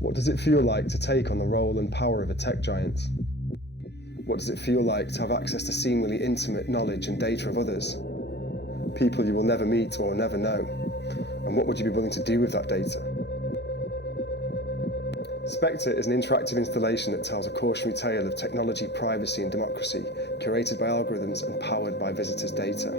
What does it feel like to take on the role and power of a tech giant? What does it feel like to have access to seemingly intimate knowledge and data of others? People you will never meet or never know. And what would you be willing to do with that data? Spectre is an interactive installation that tells a cautionary tale of technology, privacy and democracy, curated by algorithms and powered by visitors' data.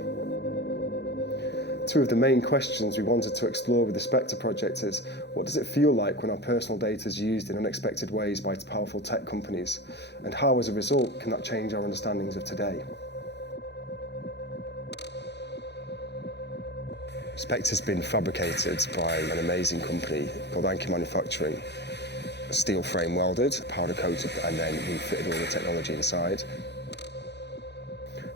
Two of the main questions we wanted to explore with the Spectre project is, what does it feel like when our personal data is used in unexpected ways by powerful tech companies? And how, as a result, can that change our understandings of today? Spectre's been fabricated by an amazing company called Anki Manufacturing. A steel frame welded, powder coated, and then we fitted all the technology inside.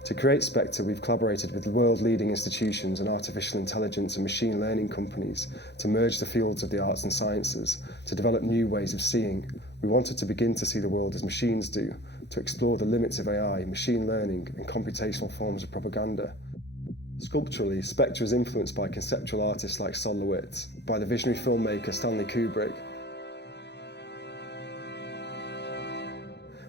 To create Spectre, we've collaborated with world-leading institutions and artificial intelligence and machine learning companies to merge the fields of the arts and sciences, to develop new ways of seeing. We wanted to begin to see the world as machines do, to explore the limits of AI, machine learning, and computational forms of propaganda. Sculpturally, Spectre is influenced by conceptual artists like Sol LeWitt, by the visionary filmmaker Stanley Kubrick,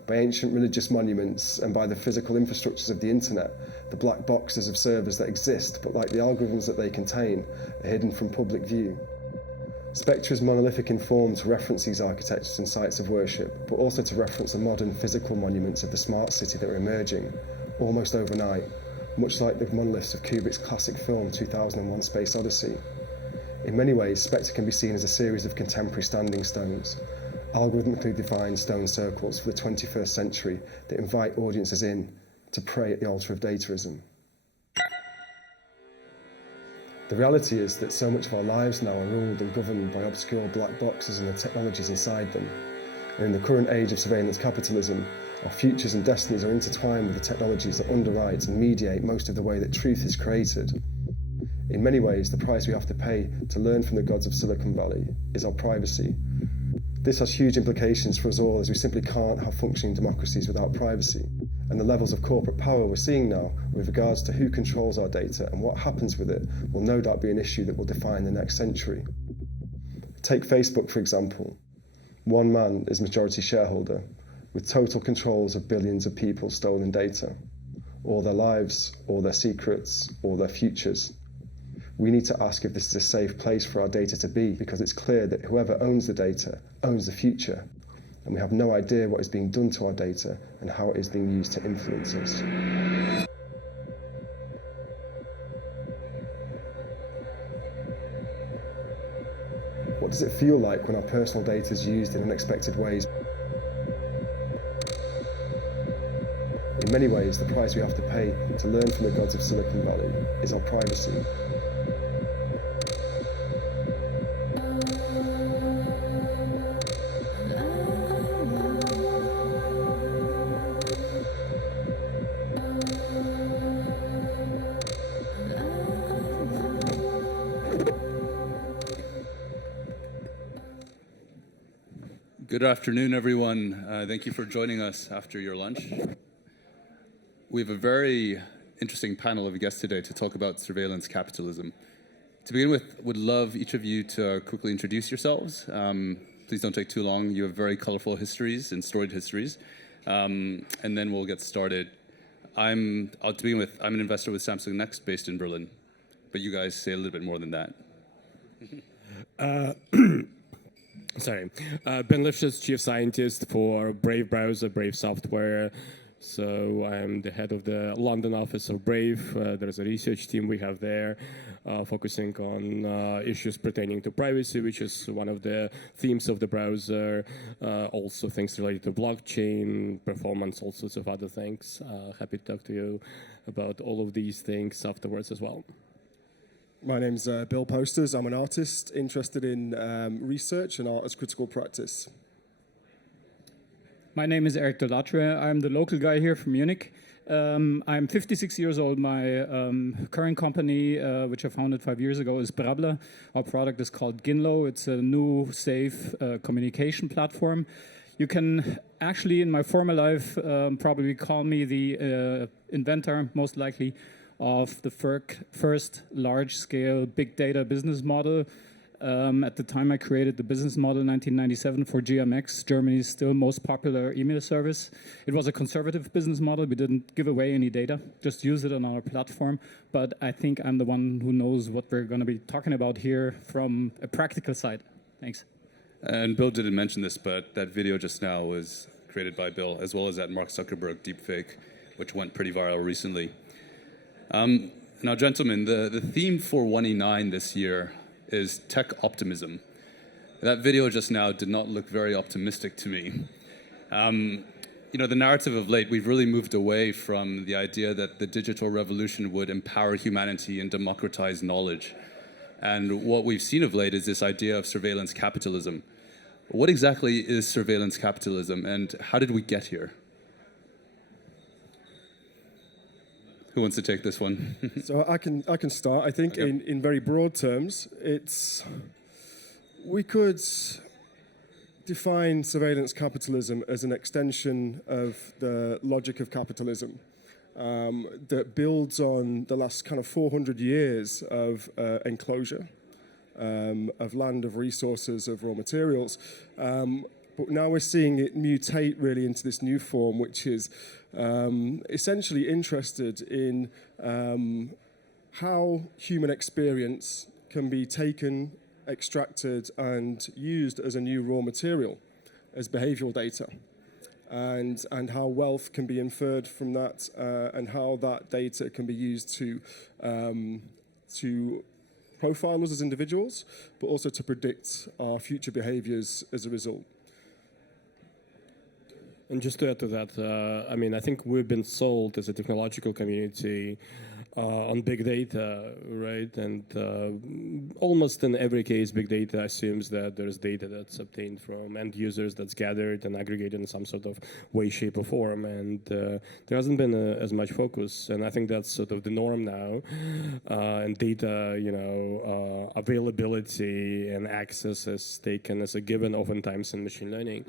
by ancient religious monuments, and by the physical infrastructures of the internet, the black boxes of servers that exist, but like the algorithms that they contain, are hidden from public view. Spectre is monolithic in form to reference these architectures and sites of worship, but also to reference the modern physical monuments of the smart city that are emerging, almost overnight, much like the monoliths of Kubrick's classic film 2001: Space Odyssey. In many ways, Spectre can be seen as a series of contemporary standing stones, algorithmically defined stone circles for the 21st century that invite audiences in to pray at the altar of dataism. The reality is that so much of our lives now are ruled and governed by obscure black boxes and the technologies inside them. And in the current age of surveillance capitalism, our futures and destinies are intertwined with the technologies that underwrite and mediate most of the way that truth is created. In many ways, the price we have to pay to learn from the gods of Silicon Valley is our privacy. This has huge implications for us all, as we simply can't have functioning democracies without privacy. And the levels of corporate power we're seeing now with regards to who controls our data and what happens with it will no doubt be an issue that will define the next century. Take Facebook, for example. One man is majority shareholder, with total controls of billions of people's stolen data. All their lives, all their secrets, all their futures. We need to ask if this is a safe place for our data to be, because it's clear that whoever owns the data owns the future, and we have no idea what is being done to our data and how it is being used to influence us. What does it feel like when our personal data is used in unexpected ways? In many ways, the price we have to pay to learn from the gods of Silicon Valley is our privacy. Good afternoon, everyone. Thank you for joining us after your lunch. We have a very interesting panel of guests today to talk about surveillance capitalism. To begin with, would love each of you to quickly introduce yourselves. Please don't take too long. You have very colorful histories and storied histories. And then we'll get started. To begin with, I'm an investor with Samsung Next based in Berlin. But you guys say a little bit more than that. Ben Livshits, chief scientist for Brave browser, Brave software. So I'm the head of the London office of Brave. There's a research team we have there focusing on issues pertaining to privacy, which is one of the themes of the browser. Also things related to blockchain, performance, all sorts of other things. Happy to talk to you about all of these things afterwards as well. My name's Bill Posters. I'm an artist interested in research and art as critical practice. My name is Eric Dolatre. I'm the local guy here from Munich. I'm 56 years old. My current company, which I founded 5 years ago, is Brabbler. Our product is called Ginlo. It's a new, safe communication platform. You can actually, in my former life, probably call me the inventor, most likely, of the first large-scale big data business model At the time I created the business model in 1997 for GMX, Germany's still most popular email service. It was a conservative business model. We didn't give away any data, just use it on our platform. But I think I'm the one who knows what we're going to be talking about here from a practical side. Thanks. And Bill didn't mention this, but that video just now was created by Bill, as well as that Mark Zuckerberg deepfake, which went pretty viral recently. Now, gentlemen, the theme for 1E9 this year is tech optimism. That video just now did not look very optimistic to me. You know, the narrative of late, we've really moved away from the idea that the digital revolution would empower humanity and democratize knowledge. And what we've seen of late is this idea of surveillance capitalism. What exactly is surveillance capitalism, and how did we get here? Who wants to take this one? So I can start. I think Okay. in very broad terms, we could define surveillance capitalism as an extension of the logic of capitalism that builds on the last kind of 400 years of enclosure of land, of resources, of raw materials. But now we're seeing it mutate really into this new form, which is essentially interested in how human experience can be taken, extracted, and used as a new raw material, as behavioral data, and how wealth can be inferred from that, and how that data can be used to profile us as individuals, but also to predict our future behaviors as a result. And just to add to that, I mean, I think we've been sold as a technological community on big data, right? And almost in every case, big data assumes that there's data that's obtained from end users that's gathered and aggregated in some sort of way, shape, or form. And there hasn't been as much focus. And I think that's sort of the norm now. And data, you know, availability and access is taken as a given oftentimes in machine learning.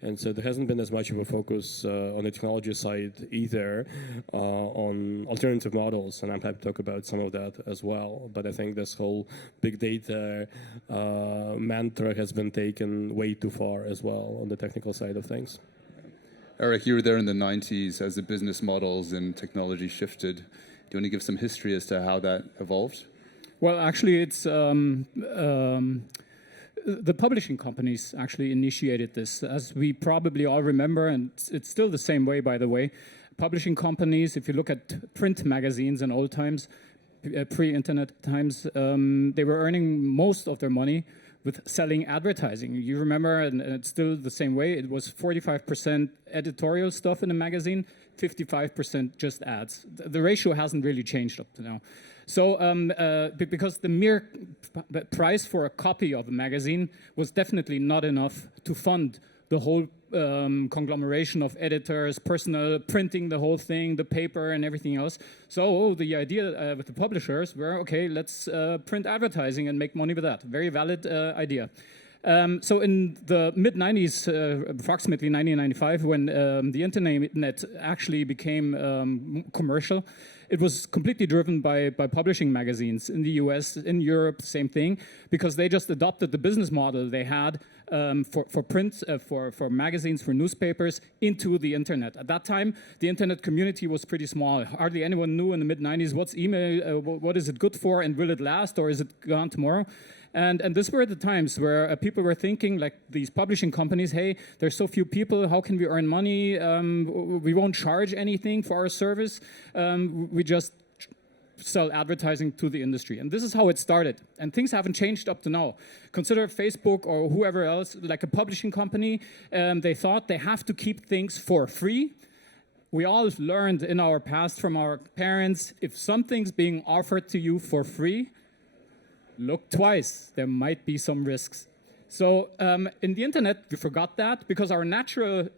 And so there hasn't been as much of a focus on the technology side either on alternative models. And I'm happy to talk about some of that as well. But I think this whole big data mantra has been taken way too far as well on the technical side of things. Eric, you were there in the 90s as the business models and technology shifted. Do you want to give some history as to how that evolved? Well, actually, it's the publishing companies actually initiated this. As we probably all remember, and it's still the same way, by the way, publishing companies, if you look at print magazines in old times, pre-internet times, they were earning most of their money with selling advertising. You remember, and it's still the same way, it was 45% editorial stuff in a magazine, 55% just ads. The ratio hasn't really changed up to now. So because the mere price for a copy of a magazine was definitely not enough to fund the whole conglomeration of editors, personnel, printing the whole thing, the paper and everything else. So the idea with the publishers were, okay, let's print advertising and make money with that. Very valid idea. So in the mid-90s, approximately 1995, when the internet actually became commercial, it was completely driven by publishing magazines in the US, in Europe, same thing, because they just adopted the business model they had for print, for magazines, for newspapers, into the internet. At that time, the internet community was pretty small. Hardly anyone knew in the mid-90s what's email, what is it good for, and will it last, or is it gone tomorrow? And these were the times where people were thinking, like these publishing companies, hey, there's so few people, how can we earn money? We won't charge anything for our service. We just sell advertising to the industry. And this is how it started. And things haven't changed up to now. Consider Facebook or whoever else, like a publishing company. They thought they have to keep things for free. We all learned in our past from our parents, if something's being offered to you for free, look twice, there might be some risks. So in the internet, we forgot that because our natural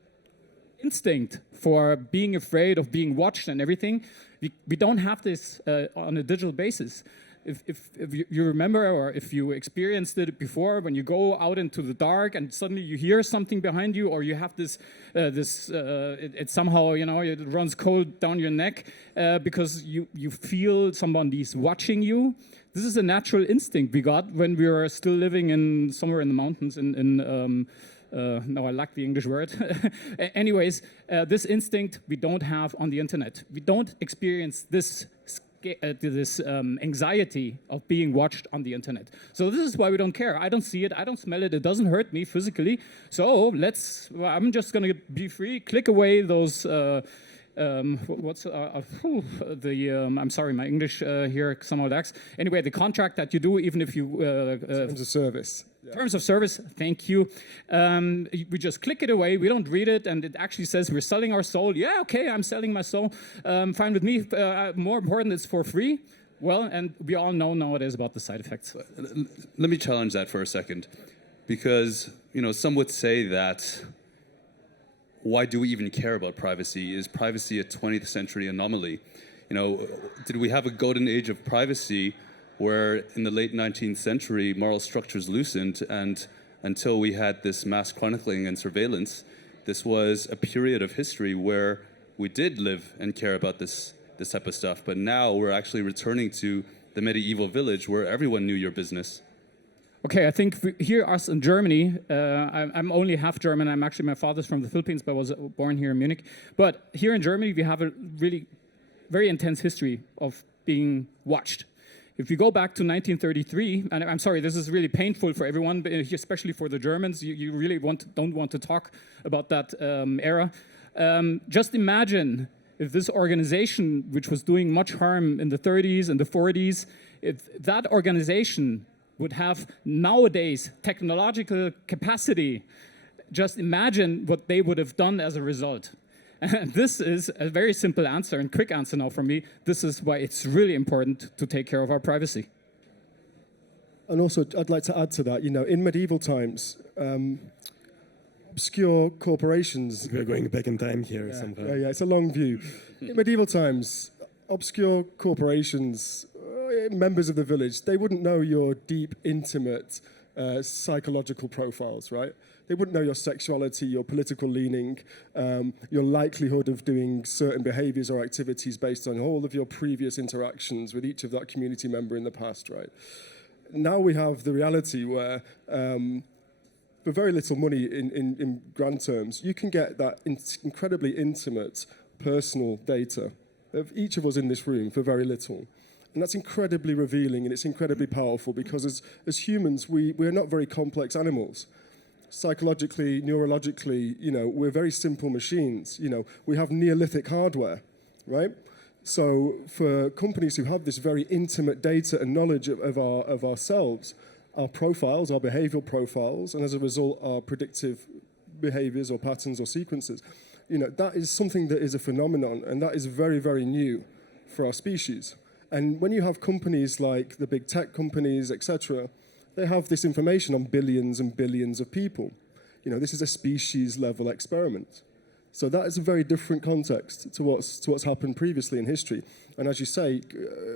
instinct for being afraid of being watched and everything, we don't have this on a digital basis. If you remember, or if you experienced it before, when you go out into the dark and suddenly you hear something behind you, or you have this, it somehow, you know, it runs cold down your neck because you feel somebody's watching you. This is a natural instinct we got when we were still living in somewhere in the mountains. No, I lack the English word. Anyways, this instinct we don't have on the internet. We don't experience this anxiety of being watched on the internet. So this is why we don't care. I don't see it. I don't smell it. It doesn't hurt me physically. So I'm just going to be free. Click away those. I'm sorry, my English here somehow lacks. Anyway, the contract that you do, even if you terms of service. Yeah. Terms of service, thank you. We just click it away. We don't read it, and it actually says we're selling our soul. Yeah, okay, I'm selling my soul. Fine with me. More important, it's for free. Well, and we all know nowadays about the side effects. Let me challenge that for a second, because some would say that why do we even care about privacy? Is privacy a 20th century anomaly? Did we have a golden age of privacy where in the late 19th century moral structures loosened, and until we had this mass chronicling and surveillance, this was a period of history where we did live and care about this type of stuff. But now we're actually returning to the medieval village where everyone knew your business. Okay, I think here, us in Germany, I'm only half German. My father's from the Philippines, but was born here in Munich. But here in Germany, we have a really very intense history of being watched. If you go back to 1933, and I'm sorry, this is really painful for everyone, but especially for the Germans, you really don't want to talk about that era. Just imagine if this organization, which was doing much harm in the 30s and the 40s, if that organization would have nowadays technological capacity, just imagine what they would have done as a result. And this is a very simple answer and quick answer now for me. This is why it's really important to take care of our privacy. And also, I'd like to add to that, in medieval times, obscure corporations... We're going back in time here. Yeah, it's a long view. In medieval times, obscure corporations, members of the village, they wouldn't know your deep, intimate psychological profiles, right? They wouldn't know your sexuality, your political leaning, your likelihood of doing certain behaviors or activities based on all of your previous interactions with each of that community member in the past, right? Now we have the reality where, for very little money in grand terms, you can get that incredibly intimate personal data of each of us in this room for very little. And that's incredibly revealing, and it's incredibly powerful because as humans, we're not very complex animals. Psychologically, neurologically, we're very simple machines. We have Neolithic hardware, right? So for companies who have this very intimate data and knowledge of ourselves, our profiles, our behavioral profiles, and as a result, our predictive behaviors or patterns or sequences, that is something that is a phenomenon, and that is very, very new for our species. And when you have companies like the big tech companies, etc., they have this information on billions and billions of people. This is a species-level experiment. So that is a very different context to what's happened previously in history. And as you say,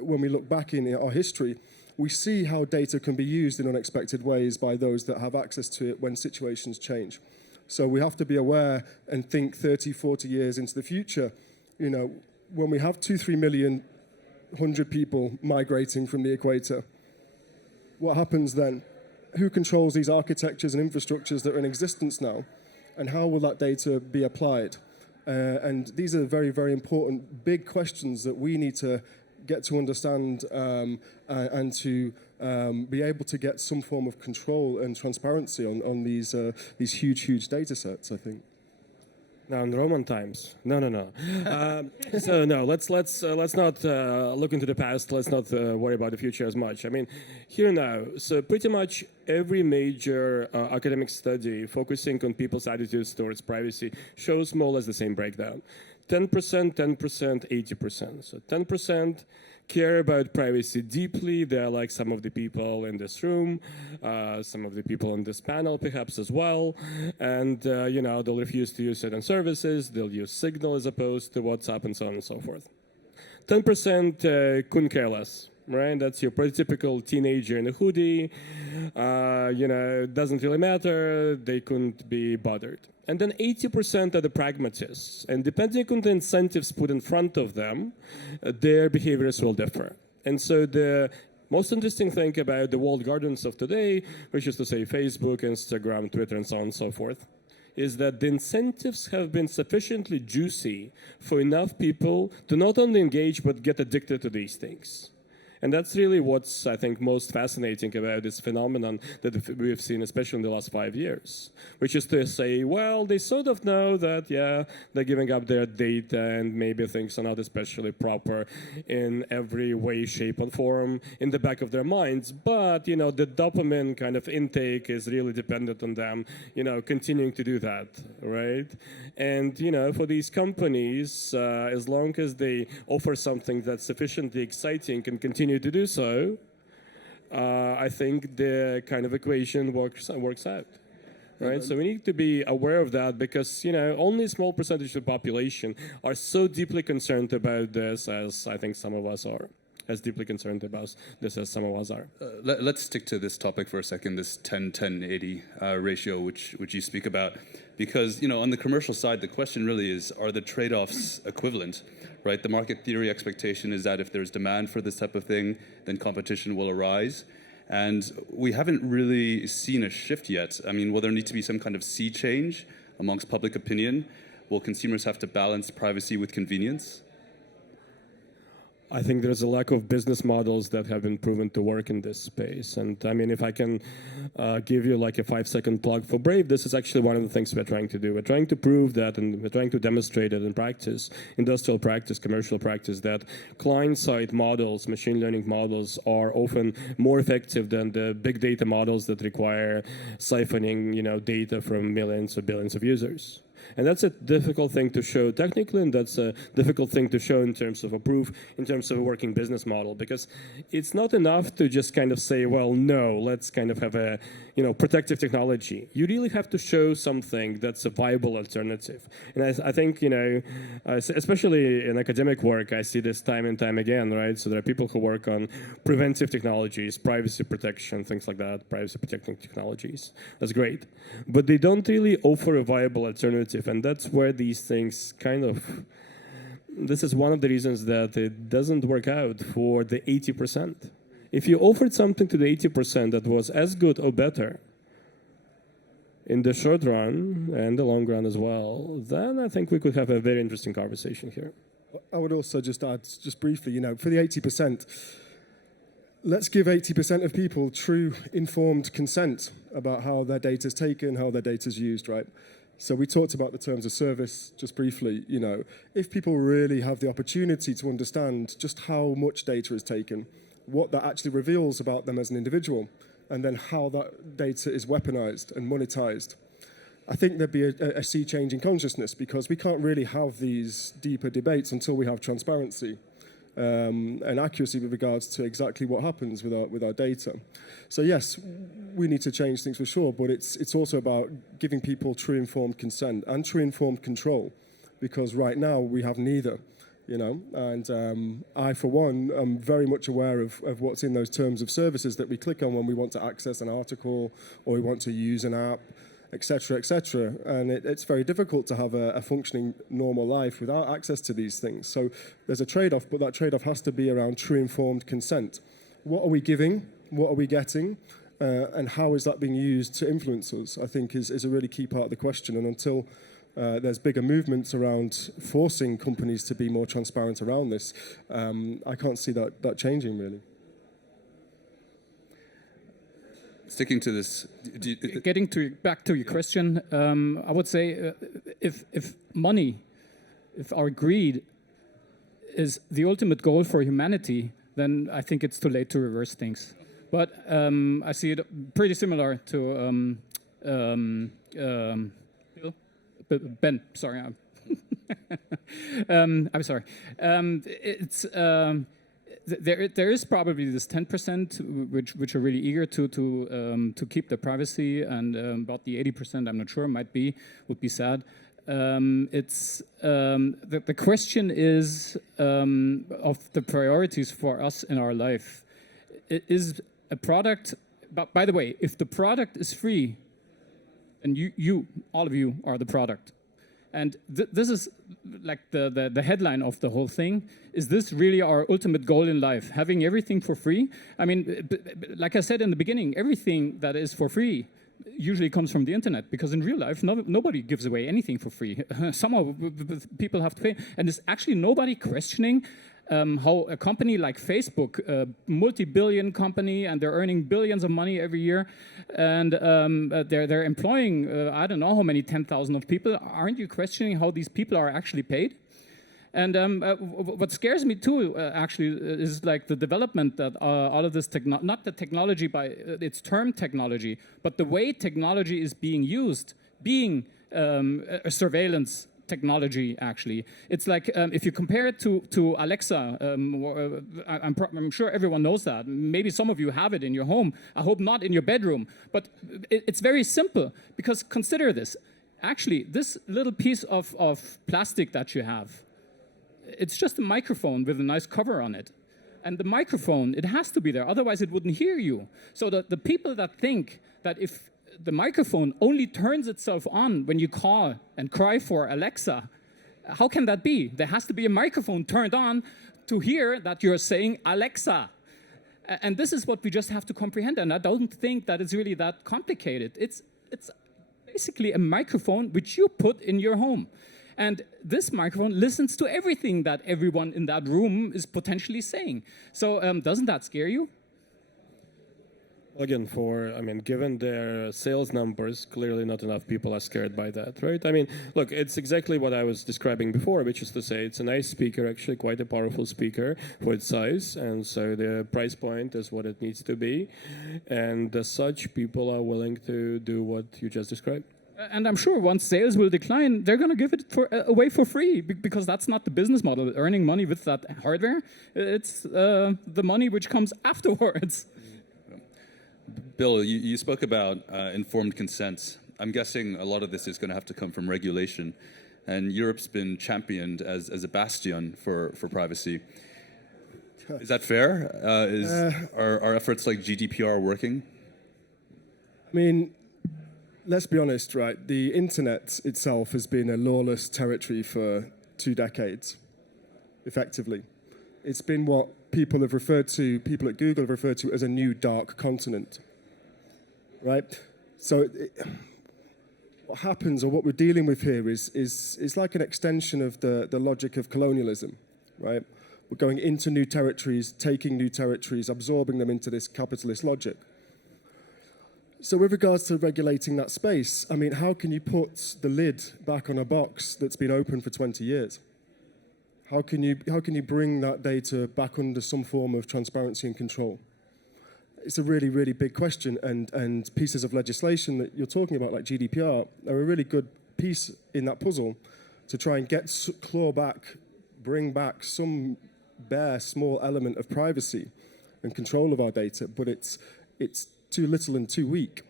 when we look back in our history, we see how data can be used in unexpected ways by those that have access to it when situations change. So we have to be aware and think 30, 40 years into the future. When we have 2-3 million, 100 people migrating from the equator, what happens then? Who controls these architectures and infrastructures that are in existence now? And how will that data be applied? And these are very, very important, big questions that we need to get to understand and to be able to get some form of control and transparency on these huge, huge data sets, I think. Now in Roman times, no. So no, let's not look into the past. Let's not worry about the future as much. I mean, here now. So pretty much every major academic study focusing on people's attitudes towards privacy shows more or less the same breakdown: 10%, 10%, 80%. So 10% care about privacy deeply. They're like some of the people in this room, some of the people on this panel perhaps as well. And, they'll refuse to use certain services. They'll use Signal as opposed to WhatsApp and so on and so forth. 10% couldn't care less. Right, that's your prototypical teenager in a hoodie. Doesn't really matter. They couldn't be bothered. And then 80% are the pragmatists. And depending on the incentives put in front of them, their behaviors will differ. And so the Most interesting thing about the walled gardens of today, which is to say Facebook, Instagram, Twitter, and so on and so forth, is that the incentives have been sufficiently juicy for enough people to not only engage but get addicted to these things. And that's really what's, I think, most fascinating about this phenomenon that we've seen, especially in the last 5 years, which is to say, well, they sort of know that, yeah, they're giving up their data and maybe things are not especially proper in every way, shape, and form in the back of their minds. But, you know, the dopamine kind of intake is really dependent on them, you know, continuing to do that, right? And, you know, for these companies, as long as they offer something that's sufficiently exciting and continue to do so, I think the kind of equation works out, right? So we need to be aware of that because, you know, only a small percentage of the population are so deeply concerned about this as I think some of us are. As deeply concerned about this as some of us are. Let's stick to this topic for a second, this 10-10-80 ratio, which you speak about. Because, you know, on the commercial side, the question really is, are the trade-offs equivalent, right? The market theory expectation is that if there's demand for this type of thing, then competition will arise. And we haven't really seen a shift yet. I mean, will there need to be some kind of sea change amongst public opinion? Will consumers have to balance privacy with convenience? I think there's a lack of business models that have been proven to work in this space. And I mean, if I can give you like a 5-second plug for Brave, this is actually one of the things we're trying to do. We're trying to prove that, and we're trying to demonstrate it in practice, industrial practice, commercial practice, that client-side models, machine learning models, are often more effective than the big data models that require siphoning, you know, data from millions or billions of users. And that's a difficult thing to show technically, and that's a difficult thing to show in terms of a proof, in terms of a working business model, because it's not enough to just kind of say, well, no, let's kind of have a, you know, protective technology. You really have to show something that's a viable alternative. And I think, you know, especially in academic work, I see this time and time again, right? So there are people who work on preventive technologies, privacy protection, things like that, privacy protecting technologies. That's great. But they don't really offer a viable alternative. And that's where these things kind of, this is one of the reasons that it doesn't work out for the 80%. If you offered something to the 80% that was as good or better in the short run and the long run as well, then I think we could have a very interesting conversation here. I would also just add, just briefly, you know, for the 80%, let's give 80% of people true informed consent about how their data is taken, how their data is used, right? So we talked about the terms of service just briefly. You know, if people really have the opportunity to understand just how much data is taken, what that actually reveals about them as an individual, and then how that data is weaponized and monetized, I think there'd be a sea change in consciousness, because we can't really have these deeper debates until we have transparency and accuracy with regards to exactly what happens with our data. So yes, we need to change things for sure, but it's also about giving people true informed consent and true informed control, because right now we have neither, you know. And I, for one, am very much aware of what's in those terms of services that we click on when we want to access an article or we want to use an app, etc., etc. And it's very difficult to have a functioning normal life without access to these things. So there's a trade-off, but that trade-off has to be around true informed consent. What are we giving? What are we getting? And how is that being used to influence us, I think is a really key part of the question. And until there's bigger movements around forcing companies to be more transparent around this, I can't see that changing, really. Sticking to this, getting back to your question, I would say if money, if our greed is the ultimate goal for humanity, then I think it's too late to reverse things. But I see it pretty similar to Ben. Sorry, I'm sorry. It's. There is probably this 10% which are really eager to keep their privacy, and about the 80% I'm not sure would be sad. It's the question is of the priorities for us in our life. It is a product. But by the way, if the product is free, and you all of you are the product, And this is like the headline of the whole thing. Is this really our ultimate goal in life? Having everything for free? I mean, like I said in the beginning, everything that is for free usually comes from the internet, because in real life, nobody gives away anything for free. Somehow people have to pay. And there's actually nobody questioning how a company like Facebook, a multi-billion company, and they're earning billions of money every year, and they're employing, I don't know how many 10,000 of people. Aren't you questioning how these people are actually paid? And what scares me too, actually, is like the development that all of this, not the technology by its term technology, but the way technology is being used, being a surveillance technology, actually. It's like, if you compare it to Alexa, I'm sure everyone knows that. Maybe some of you have it in your home. I hope not in your bedroom. But it's very simple, because consider this. Actually, this little piece of plastic that you have, it's just a microphone with a nice cover on it. And the microphone, it has to be there, otherwise it wouldn't hear you. So the people that think that if the microphone only turns itself on when you call and cry for Alexa, how can that be? There has to be a microphone turned on to hear that you're saying Alexa. And this is what we just have to comprehend. And I don't think that it's really that complicated. It's basically a microphone which you put in your home. And this microphone listens to everything that everyone in that room is potentially saying. So doesn't that scare you? Again, given their sales numbers, clearly not enough people are scared by that, right? I mean, look, it's exactly what I was describing before, which is to say it's a nice speaker, actually quite a powerful speaker for its size, and so the price point is what it needs to be. And as such, people are willing to do what you just described. And I'm sure once sales will decline, they're going to give it away for free, because that's not the business model, earning money with that hardware. It's the money which comes afterwards. Bill, you spoke about informed consent. I'm guessing a lot of this is going to have to come from regulation, and Europe's been championed as a bastion for privacy. Is that fair? Are efforts like GDPR working? I mean, let's be honest, right? The internet itself has been a lawless territory for 2 decades, effectively. It's been what people at Google have referred to as a new dark continent, right? So what happens, or what we're dealing with here is like an extension of the logic of colonialism, right? We're going into new territories, taking new territories, absorbing them into this capitalist logic. So with regards to regulating that space, I mean, how can you put the lid back on a box that's been open for 20 years? How can you bring that data back under some form of transparency and control? It's a really, really big question, and pieces of legislation that you're talking about, like GDPR, are a really good piece in that puzzle to try and bring back some bare, small element of privacy and control of our data, but it's too little and too weak.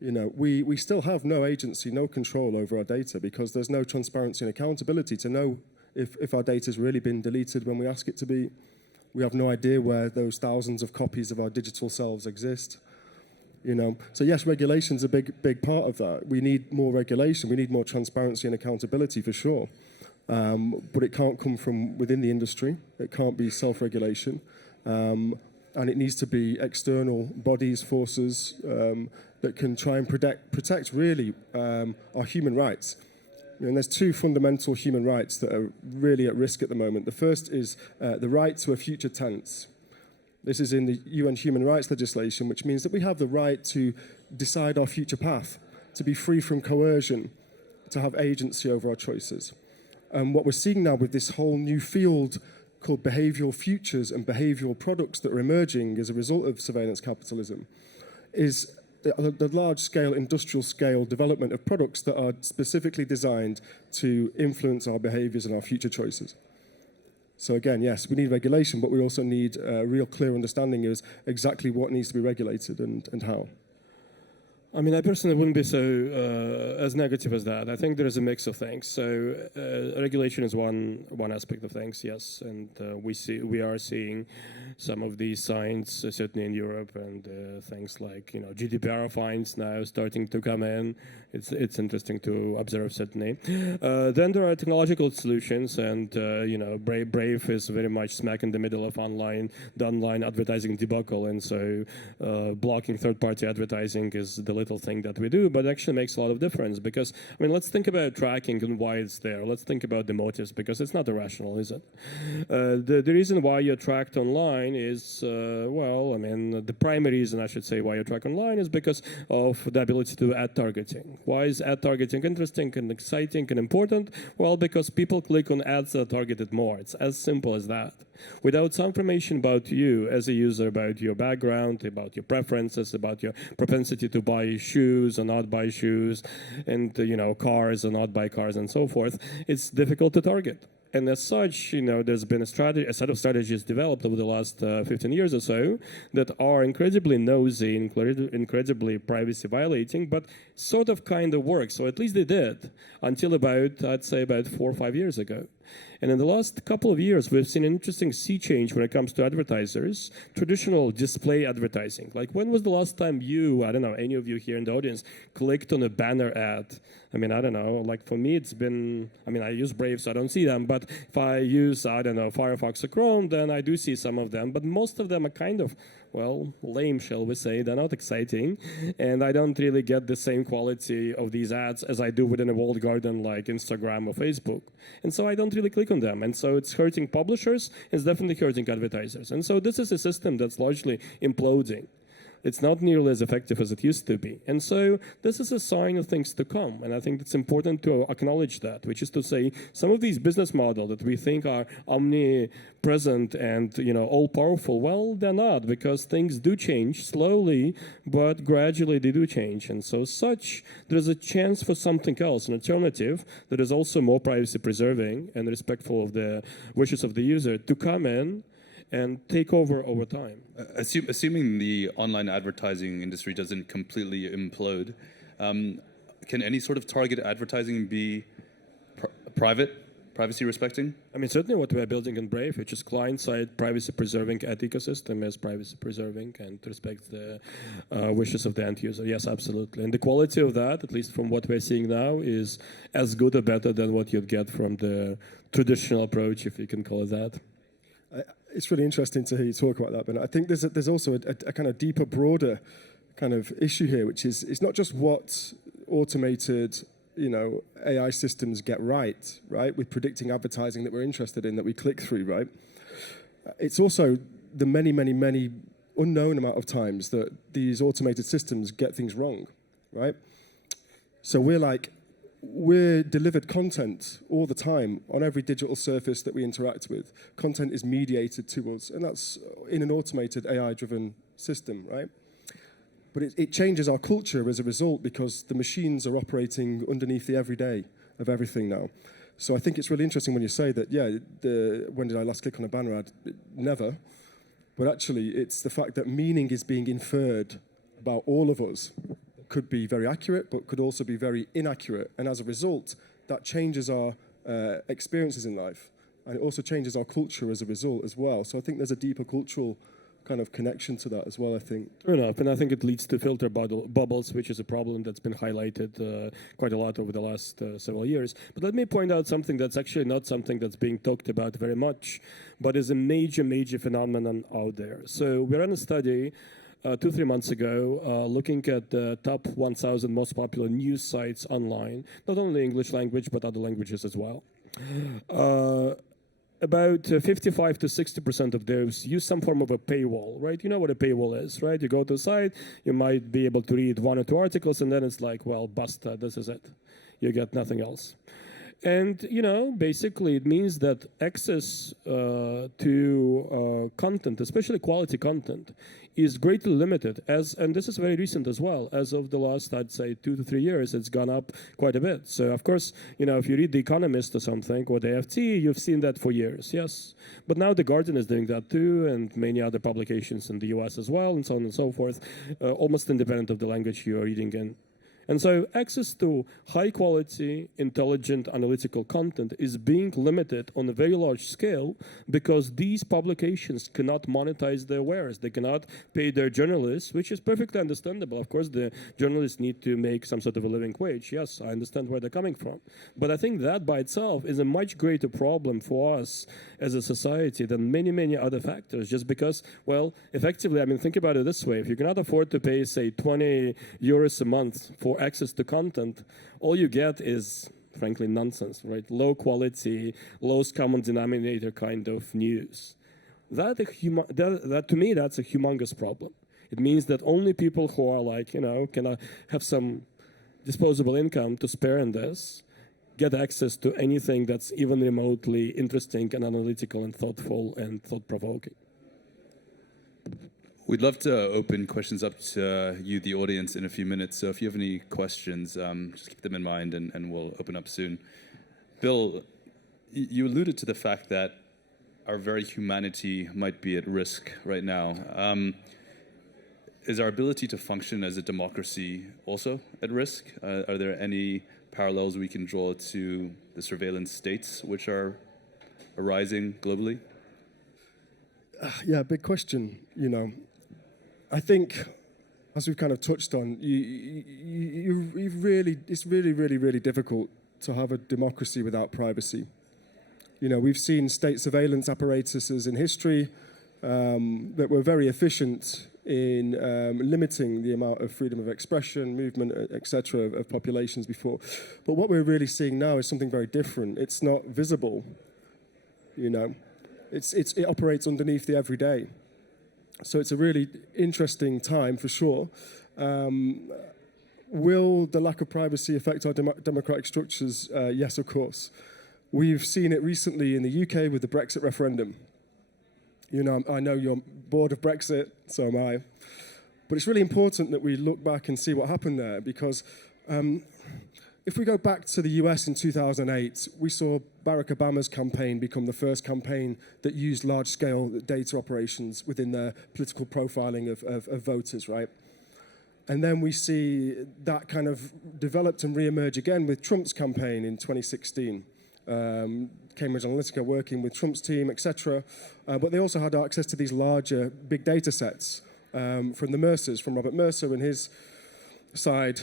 You know, we still have no agency, no control over our data, because there's no transparency and accountability to know if our data's really been deleted when we ask it to be. We have no idea where those thousands of copies of our digital selves exist. You know, so yes, regulation's a big part of that. We need more regulation. We need more transparency and accountability for sure. But it can't come from within the industry. It can't be self-regulation. And it needs to be external bodies, forces that can try and protect really our human rights. And there's 2 fundamental human rights that are really at risk at the moment. The first is the right to a future tense. This is in the UN human rights legislation, which means that we have the right to decide our future path, to be free from coercion, to have agency over our choices. And what we're seeing now with this whole new field called behavioral futures and behavioral products that are emerging as a result of surveillance capitalism is the large-scale, industrial-scale development of products that are specifically designed to influence our behaviors and our future choices. So again, yes, we need regulation, but we also need a real clear understanding of exactly what needs to be regulated and how. I mean, I personally wouldn't be so as negative as that. I think there is a mix of things. So regulation is one aspect of things, yes, and we are seeing some of these signs certainly in Europe, and things like GDPR fines now starting to come in. It's interesting to observe certainly. Then there are technological solutions, and Brave is very much smack in the middle of the online advertising debacle, and so blocking third-party advertising is the little thing that we do, but it actually makes a lot of difference because, I mean, let's think about tracking and why it's there. Let's think about the motives because it's not irrational, is it? The reason why you're tracked online is, well, I mean, the primary reason, I should say, why you're tracked online is because of the ability to do ad targeting. Why is ad targeting interesting and exciting and important? Well, because people click on ads that are targeted more. It's as simple as that. Without some information about you as a user, about your background, about your preferences, about your propensity to buy shoes or not buy shoes, and cars or not buy cars, and so forth, it's difficult to target. And as such, there's been a set of strategies developed over the last 15 years or so that are incredibly nosy, incredibly privacy violating, but sort of kind of work. So at least they did until I'd say about 4 or 5 years ago. And in the last couple of years, we've seen an interesting sea change when it comes to advertisers, traditional display advertising. Like, when was the last time I don't know, any of you here in the audience, clicked on a banner ad? I mean, I don't know, like for me, it's been, I mean, I use Brave, so I don't see them, but if I use, I don't know, Firefox or Chrome, then I do see some of them, but most of them are kind of, well, lame, shall we say. They're not exciting, and I don't really get the same quality of these ads as I do within a walled garden like Instagram or Facebook. And so I don't really click on them, and so it's hurting publishers, it's definitely hurting advertisers. And so this is a system that's largely imploding. It's not nearly as effective as it used to be. And so this is a sign of things to come. And I think it's important to acknowledge that, which is to say some of these business models that we think are omnipresent and all-powerful, well, they're not, because things do change slowly, but gradually they do change. And so there's a chance for something else, an alternative that is also more privacy-preserving and respectful of the wishes of the user to come in and take over time. Assuming the online advertising industry doesn't completely implode, can any sort of targeted advertising be privacy respecting? I mean, certainly what we are building in Brave, which is client-side privacy-preserving ad ecosystem, is privacy-preserving and respects the wishes of the end user. Yes, absolutely. And the quality of that, at least from what we're seeing now, is as good or better than what you'd get from the traditional approach, if you can call it that. It's really interesting to hear you talk about that, but I think there's also a kind of deeper, broader kind of issue here, which is it's not just what automated AI systems get right with predicting advertising that we're interested in, that we click through, right? It's also the many unknown amount of times that these automated systems get things wrong, right? So we're delivered content all the time on every digital surface that we interact with. Content is mediated to us, and that's in an automated AI-driven system, right? But it changes our culture as a result because the machines are operating underneath the everyday of everything now. So I think it's really interesting when you say that, when did I last click on a banner ad? Never. But actually, it's the fact that meaning is being inferred about all of us. Could be very accurate, but could also be very inaccurate. And as a result, that changes our experiences in life. And it also changes our culture as a result as well. So I think there's a deeper cultural kind of connection to that as well, I think. Fair enough, and I think it leads to filter bubbles, which is a problem that's been highlighted quite a lot over the last several years. But let me point out something that's actually not something that's being talked about very much, but is a major phenomenon out there. So we ran a study 2-3 months ago, looking at the top 1,000 most popular news sites online, not only English language, but other languages as well. About 55 to 60% of those use some form of a paywall, right? You know what a paywall is, right? You go to a site, you might be able to read 1 or 2 articles, and then it's like, well, basta, this is it. You get nothing else. And, you know, basically it means that access to content, especially quality content, is greatly limited. And this is very recent as well. As of the last, I'd say, 2 to 3 years, it's gone up quite a bit. So, of course, you know, if you read The Economist or something, or the FT, you've seen that for years, yes. But now The Guardian is doing that too, and many other publications in the US as well, and so on and so forth, almost independent of the language you are reading in. And so access to high quality, intelligent, analytical content is being limited on a very large scale because these publications cannot monetize their wares. They cannot pay their journalists, which is perfectly understandable. Of course, the journalists need to make some sort of a living wage. Yes, I understand where they're coming from. But I think that by itself is a much greater problem for us as a society than many, many other factors, just because, well, effectively, I mean, think about it this way. If you cannot afford to pay, say, 20 euros a month for access to content, all you get is, frankly, nonsense, right? Low quality, lowest common denominator kind of news. That to me, that's a humongous problem. It means that only people who are like, you know, can have some disposable income to spare in this get access to anything that's even remotely interesting and analytical and thoughtful and thought-provoking. We'd love to open questions up to you, the audience, in a few minutes. So if you have any questions, just keep them in mind and we'll open up soon. Bill, you alluded to the fact that our very humanity might be at risk right now. Is our ability to function as a democracy also at risk? Are there any parallels we can draw to the surveillance states which are arising globally? Yeah, big question, you know. I think, as we've kind of touched on, it's really difficult to have a democracy without privacy. You know, we've seen state surveillance apparatuses in history that were very efficient in limiting the amount of freedom of expression, movement, etc. of populations before. But what we're really seeing now is something very different. It's not visible, you know. It operates underneath the everyday. So it's a really interesting time for sure. Will the lack of privacy affect our democratic structures? Yes, of course. We've seen it recently in the UK with the Brexit referendum. You know, I know you're bored of Brexit, so am I. But it's really important that we look back and see what happened there because if we go back to the US in 2008, we saw Barack Obama's campaign become the first campaign that used large-scale data operations within their political profiling of voters, right? And then we see that kind of developed and re-emerge again with Trump's campaign in 2016. Cambridge Analytica working with Trump's team, etc. But they also had access to these larger big data sets from the Mercers, from Robert Mercer and his side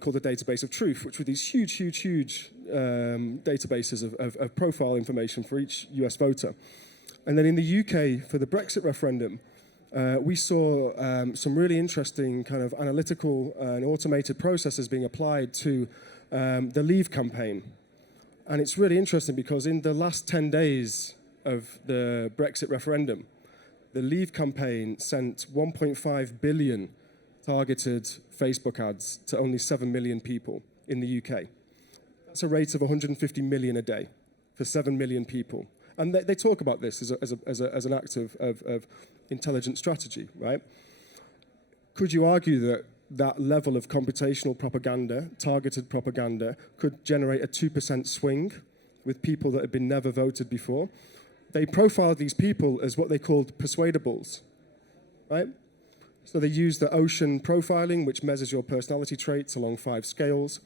called the Database of Truth, which were these huge databases of profile information for each US voter. And then in the UK, for the Brexit referendum, we saw some really interesting kind of analytical and automated processes being applied to the Leave campaign. And it's really interesting because in the last 10 days of the Brexit referendum, the Leave campaign sent 1.5 billion targeted Facebook ads to only 7 million people in the UK. That's a rate of 150 million a day for 7 million people. And they talk about this as an act of intelligent strategy, right? Could you argue that that level of computational propaganda, targeted propaganda, could generate a 2% swing with people that had been never voted before? They profiled these people as what they called persuadables, right? So they used the Ocean profiling, which measures your personality traits along 5 scales.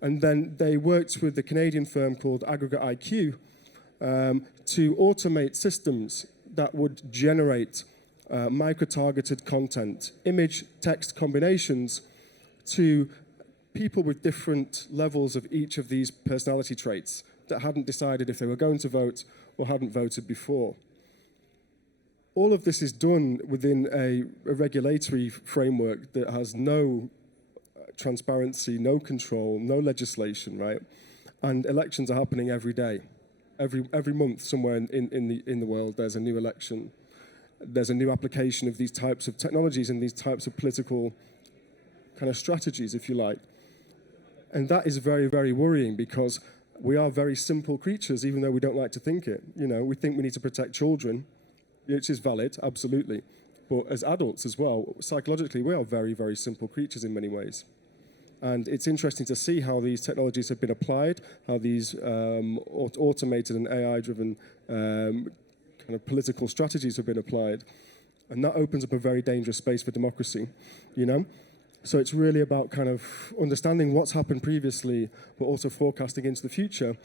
And then they worked with the Canadian firm called Aggregate IQ to automate systems that would generate micro-targeted content, image, text combinations to people with different levels of each of these personality traits that hadn't decided if they were going to vote or hadn't voted before. All of this is done within a regulatory framework that has no transparency, no control, no legislation, right? And elections are happening every day. Every month somewhere in the world there's a new election. There's a new application of these types of technologies and these types of political kind of strategies, if you like. And that is very, very worrying because we are very simple creatures, even though we don't like to think it. You know, we think we need to protect children, which is valid, absolutely. But as adults as well, psychologically, we are very, very simple creatures in many ways. And it's interesting to see how these technologies have been applied, how these automated and AI-driven kind of political strategies have been applied. And that opens up a very dangerous space for democracy, you know? So it's really about kind of understanding what's happened previously, but also forecasting into the future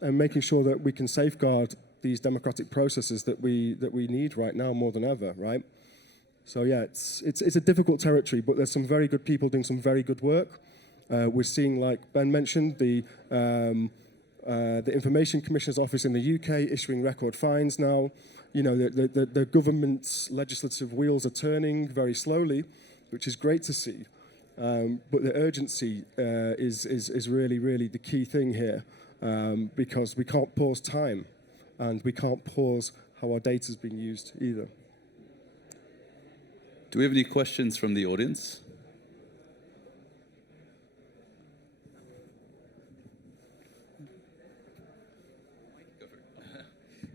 and making sure that we can safeguard these democratic processes that we need right now more than ever, right? So yeah, it's a difficult territory, but there's some very good people doing some very good work. We're seeing, like Ben mentioned, the Information Commissioner's Office in the UK issuing record fines now. You know, the government's legislative wheels are turning very slowly, which is great to see. But the urgency is really, really the key thing here, because we can't pause time, and we can't pause how our data is being used either. Do we have any questions from the audience?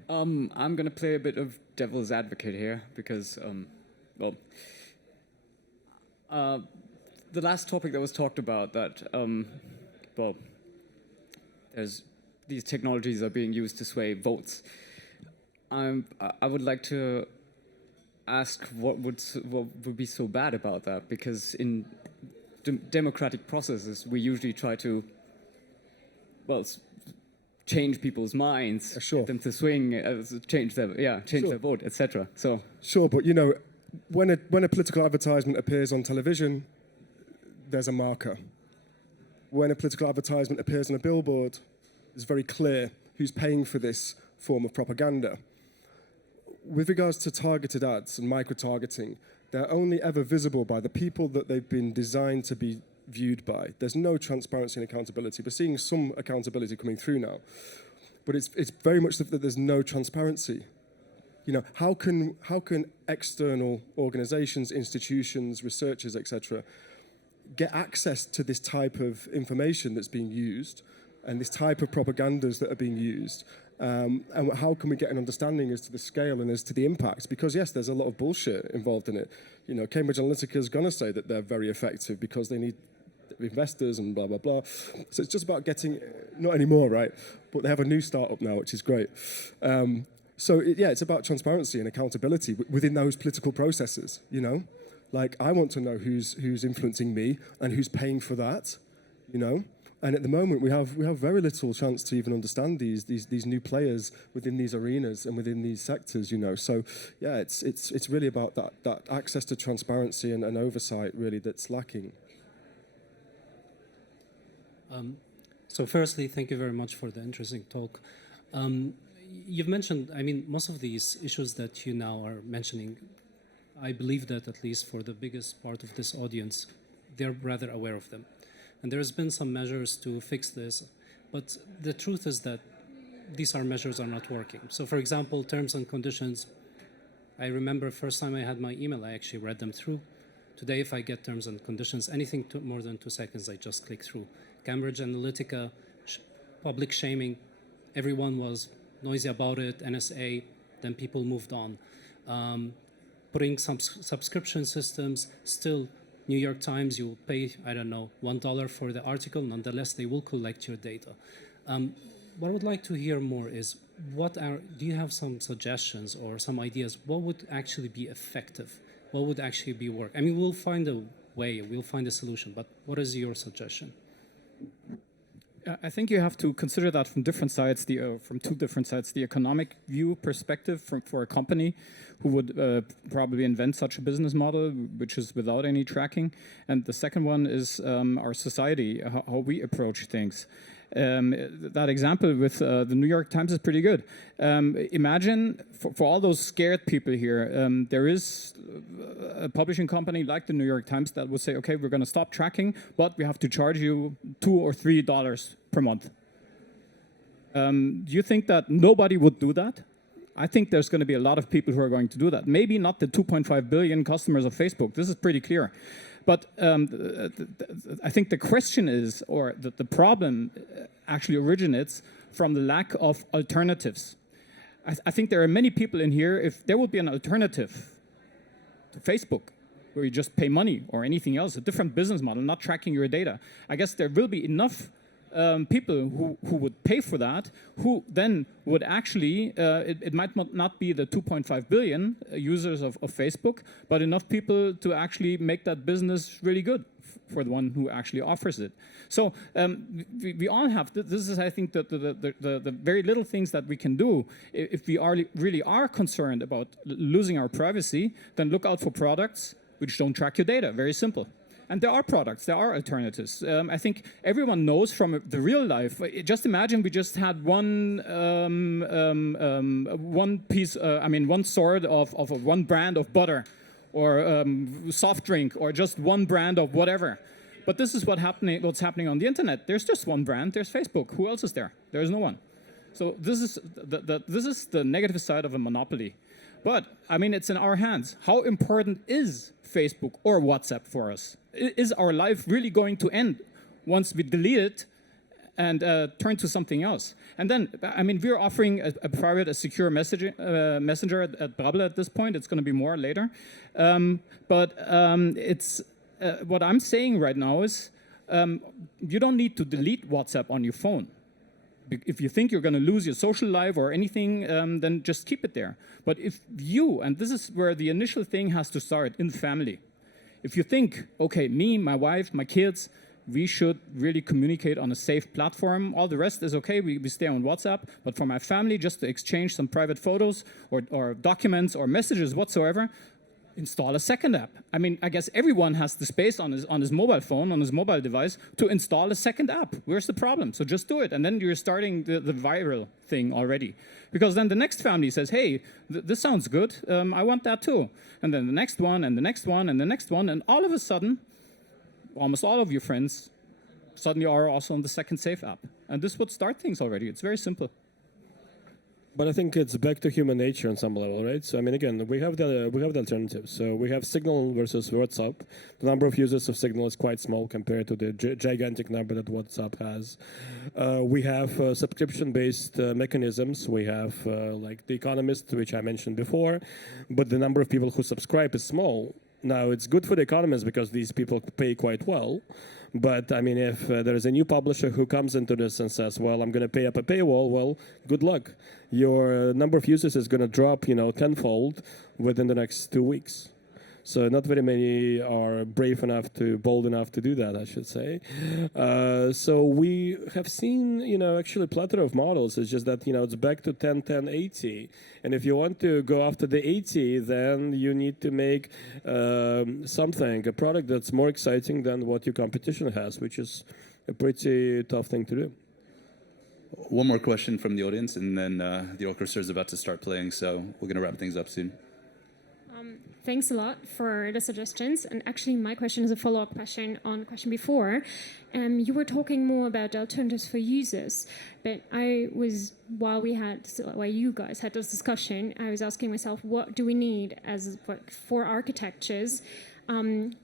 I'm going to play a bit of devil's advocate here because, the last topic that was talked about, that, there's these technologies are being used to sway votes. I would like to ask what would be so bad about that, because in democratic processes we usually try to, change people's minds, sure. get them to swing, change their vote, etc. So sure, but you know, when a political advertisement appears on television, there's a marker. When a political advertisement appears on a billboard, it's very clear who's paying for this form of propaganda. With regards to targeted ads and micro-targeting, they're only ever visible by the people that they've been designed to be viewed by. There's no transparency and accountability. We're seeing some accountability coming through now, but it's very much that there's no transparency. You know, how can external organizations, institutions, researchers, etc., get access to this type of information that's being used and this type of propagandas that are being used? And how can we get an understanding as to the scale and as to the impact? Because yes, there's a lot of bullshit involved in it. You know, Cambridge Analytica is going to say that they're very effective because they need investors and blah, blah, blah. So it's just about getting, not anymore, right? But they have a new startup now, which is great. It's about transparency and accountability within those political processes, you know? Like, I want to know who's influencing me and who's paying for that, you know? And at the moment, we have very little chance to even understand these new players within these arenas and within these sectors, you know. So, yeah, it's really about that access to transparency and oversight, really, that's lacking. So firstly, thank you very much for the interesting talk. You've mentioned, I mean, most of these issues that you now are mentioning, I believe that at least for the biggest part of this audience, they're rather aware of them. And there's been some measures to fix this, but the truth is that these measures are not working. So for example, terms and conditions, I remember first time I had my email, I actually read them through. Today, if I get terms and conditions, anything more than 2 seconds, I just click through. Cambridge Analytica, public shaming, everyone was noisy about it, NSA, then people moved on. Putting some subscription systems, still New York Times, you pay, I don't know, $1 for the article, nonetheless, they will collect your data. What I would like to hear more is, do you have some suggestions or some ideas, what would actually be effective? What would actually be work? I mean, we'll find a way, we'll find a solution, but what is your suggestion? I think you have to consider that from different sides, from two different sides. The economic view perspective for a company who would probably invent such a business model, which is without any tracking. And the second one is our society, how we approach things. That example with the New York Times is pretty good. Imagine, for all those scared people here, there is a publishing company like the New York Times that will say, okay, we're going to stop tracking, but we have to charge you $2 or $3 per month. Do you think that nobody would do that? I think there's going to be a lot of people who are going to do that. Maybe not the 2.5 billion customers of Facebook. This is pretty clear. But I think the question is, or the problem actually originates from the lack of alternatives. I think there are many people in here, if there would be an alternative to Facebook, where you just pay money or anything else, a different business model, not tracking your data, I guess there will be enough people who would pay for that, who then would actually, it might not be the 2.5 billion users of Facebook, but enough people to actually make that business really good for the one who actually offers it. So we all have, this is I think the very little things that we can do. If we really are concerned about losing our privacy, then look out for products which don't track your data, very simple. And there are products, there are alternatives. I think everyone knows from the real life. Just imagine we just had one piece, one sort of one brand of butter, or soft drink, or just one brand of whatever. But this is what's happening on the internet. There's just one brand. There's Facebook. Who else is there? There is no one. So this is the negative side of a monopoly. But I mean, it's in our hands. How important is Facebook or WhatsApp for us? Is our life really going to end once we delete it and turn to something else? And then, I mean, we're offering a private, a secure messenger at Brabbler at this point. It's going to be more later. It's what I'm saying right now is you don't need to delete WhatsApp on your phone. If you think you're going to lose your social life or anything, then just keep it there. But if you, and this is where the initial thing has to start, in the family. If you think, okay, me, my wife, my kids, we should really communicate on a safe platform. All the rest is okay, we stay on WhatsApp. But for my family, just to exchange some private photos or documents or messages whatsoever, install a second app. I mean, I guess everyone has the space on his mobile phone, on his mobile device, to install a second app. Where's the problem? So just do it. And then you're starting the viral thing already. Because then the next family says, hey, this sounds good. I want that too. And then the next one, and the next one, and the next one. And all of a sudden, almost all of your friends suddenly are also on the second safe app. And this would start things already. It's very simple. But I think it's back to human nature on some level, right? So I mean, again, we have the alternatives. So we have Signal versus WhatsApp. The number of users of Signal is quite small compared to the gigantic number that WhatsApp has. We have subscription-based mechanisms. We have like The Economist, which I mentioned before, but the number of people who subscribe is small. Now, it's good for the economists because these people pay quite well. But, I mean, if there is a new publisher who comes into this and says, well, I'm going to pay up a paywall, well, good luck. Your number of users is going to drop, tenfold within the next 2 weeks. So not very many are bold enough to do that, I should say. So we have seen, actually a plethora of models. It's just that, it's back to 10, 10, 80. And if you want to go after the 80, then you need to make a product that's more exciting than what your competition has, which is a pretty tough thing to do. One more question from the audience, and then the orchestra is about to start playing, so we're going to wrap things up soon. Thanks a lot for the suggestions. And actually, my question is a follow-up question on the question before. You were talking more about alternatives for users, but while you guys had this discussion, I was asking myself, what do we need for architectures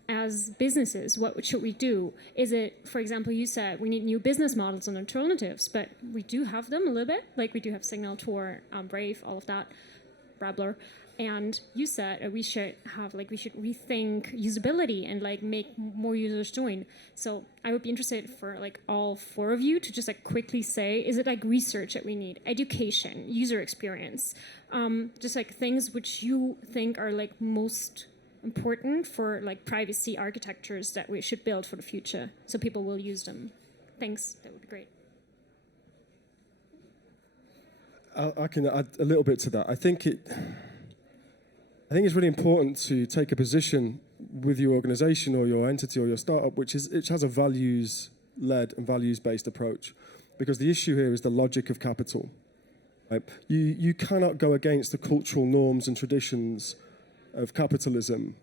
as businesses? What should we do? Is it, for example, you said we need new business models and alternatives, but we do have them a little bit, like we do have Signal, Tor, Brave, all of that, Brabbler. And you said we should rethink usability and make more users join. So I would be interested for all four of you to just quickly say, is it research that we need, education, user experience, just things which you think are most important for privacy architectures that we should build for the future so people will use them. Thanks, that would be great. I can add a little bit to that. I think it's really important to take a position with your organization or your entity or your startup which has a values-led and values-based approach, because the issue here is the logic of capital. Right? You cannot go against the cultural norms and traditions of capitalism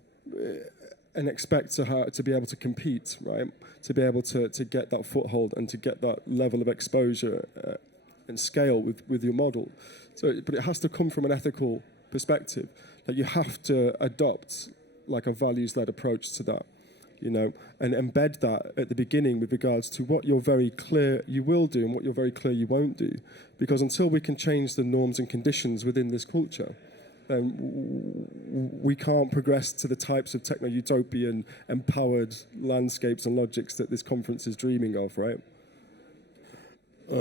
and expect to be able to compete, right? To be able to get that foothold and to get that level of exposure and scale with your model. But it has to come from an ethical perspective. That you have to adopt a values-led approach to that. and embed that at the beginning with regards to what you're very clear you will do and what you're very clear you won't do. Because until we can change the norms and conditions within this culture, then we can't progress to the types of techno-utopian empowered landscapes and logics that this conference is dreaming of, right?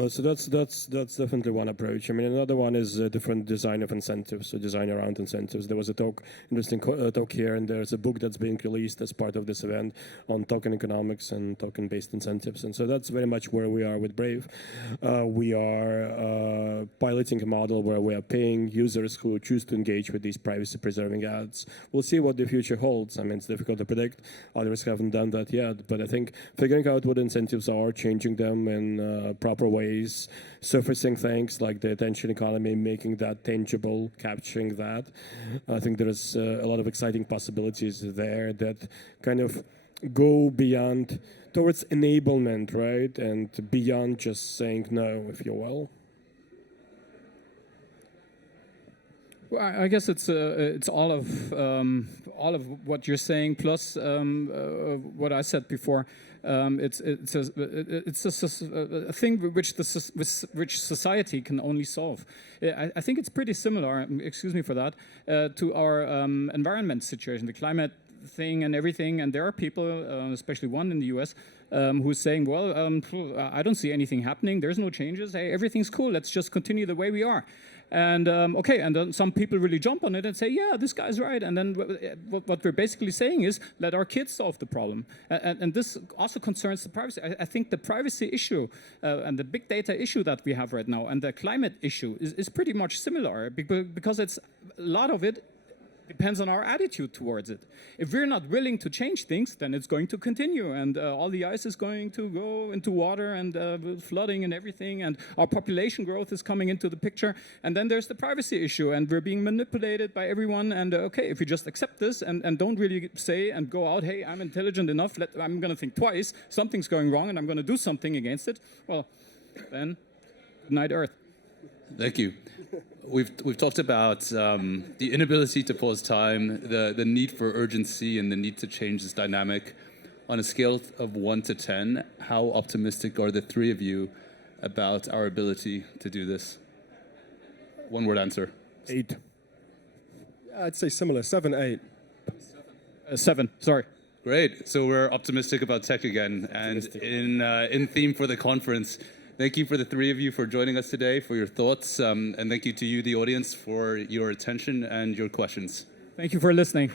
So that's definitely one approach. I mean, another one is a different design of incentives, so design around incentives. There was a interesting talk here, and there's a book that's being released as part of this event on token economics and token-based incentives. And so that's very much where we are with Brave. We are piloting a model where we are paying users who choose to engage with these privacy-preserving ads. We'll see what the future holds. I mean, it's difficult to predict. Others haven't done that yet, but I think figuring out what incentives are, changing them in proper ways, surfacing things like the attention economy, making that tangible, capturing that. I think there is a lot of exciting possibilities there that kind of go beyond, towards enablement, right? And beyond just saying no, if you will. Well, I guess it's all of what you're saying plus what I said before. It's a thing which society can only solve. I think it's pretty similar. Excuse me for that. To our environment situation, the climate thing and everything. And there are people, especially one in the U.S., who's saying, "Well, I don't see anything happening. There's no changes. Hey, everything's cool. Let's just continue the way we are." And okay, and then some people really jump on it and say, "Yeah, this guy's right." And then what we're basically saying is, let our kids solve the problem. And this also concerns the privacy. I think the privacy issue and the big data issue that we have right now and the climate issue is pretty much similar because it's a lot of it depends on our attitude towards it. If we're not willing to change things, then it's going to continue, and all the ice is going to go into water, and flooding and everything, and our population growth is coming into the picture, and then there's the privacy issue, and we're being manipulated by everyone, and okay, if we just accept this and don't really say and go out, hey, I'm intelligent enough, I'm going to think twice, something's going wrong, and I'm going to do something against it, well, then, good night, Earth. Thank you. We've talked about the inability to pause time, the need for urgency, and the need to change this dynamic. On a scale of 1 to 10, how optimistic are the three of you about our ability to do this? One-word answer. 8. Yeah, I'd say similar, 7, 8. 7, sorry. Great. So we're optimistic about tech again, and in theme for the conference. Thank you for the three of you for joining us today, for your thoughts, and thank you to you, the audience, for your attention and your questions. Thank you for listening.